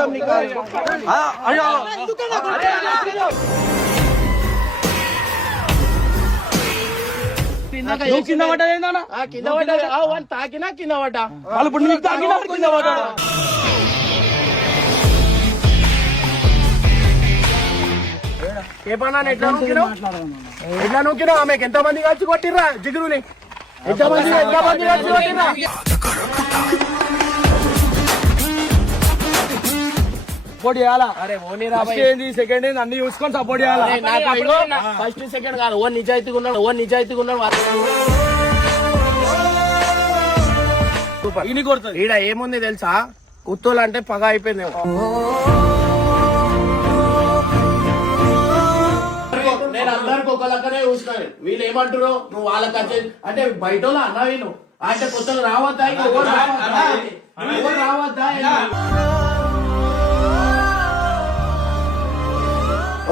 చెప్తాం నీకు. అయ్యో నువ్వు కింద పడ్డా కింద పడ్డా వాళ్ళు తాకినా కింద పడ్డా వాళ్ళు ఇప్పుడు నీకు తాకినా కింద పడ్డా. ఏ పన్నా ఎట్లా నూకినావు ఆమెకి ఎంతమంది కలిసి కొట్టిర్రా జిగురుని ఎంతమంది కలిసి కొట్టిర్రా. సపోర్ట్ చేయాలా? అరే ఓనీ సెకండ్ అన్ని చూసుకొని సపోర్ట్ చేయాలా? ఫస్ట్ సెకండ్ కాదు ఓ నిజాయితీగా ఉన్నాడు ఈడ ఏముంది తెలుసా? కుత్తోలు అంటే పగ అయిపోయింది. నేను అందరికి ఒక లెక్కనే చూసినాను. వీళ్ళు ఏమంటారు నువ్వు వాళ్ళకి అంటే బయట అన్నా వీళ్ళు అంటే కొత్తలు రావద్దా రావద్దా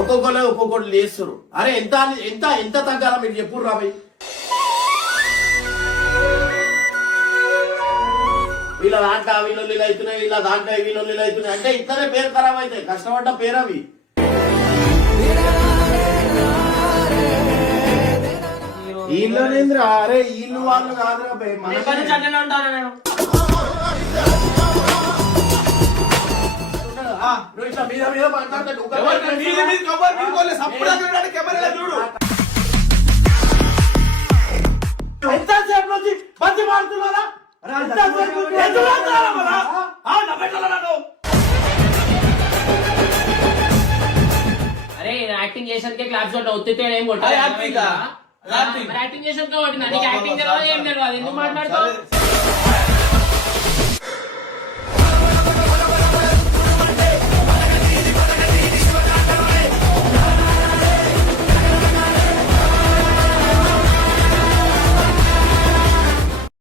ఒక్కొక్కరు లేస్తారు. అరే ఎంత ఎంత ఎంత తగ్గాల మీరు చెప్పుడు రాబోయ్. వీళ్ళ దాంట్లో వీళ్ళు అవుతున్నాయి, వీళ్ళ దాంట్లో వీళ్ళు అవుతున్నాయి అంటే ఇట్లనే పేరు ఖరాబ్ అవుతాయి. కష్టపడ్డ పేరు అవి. వీళ్ళనేంద్ర అరే వీళ్ళు వాళ్ళు కాదురా మీద మీద మాట్లాడతాడు. ఎంతసేపు నుంచి బంతి మారుతున్నారా? అరే యాక్టింగ్ చేసానికే క్లాప్స్ కొట్ట ఒత్తితే ఏం కొట్టాలి? యాక్టింగ్ చేసాను కాబట్టి యాక్టింగ్ తెలియదు ఏం తెలియదు ఎందుకు మాట్లాడతావు?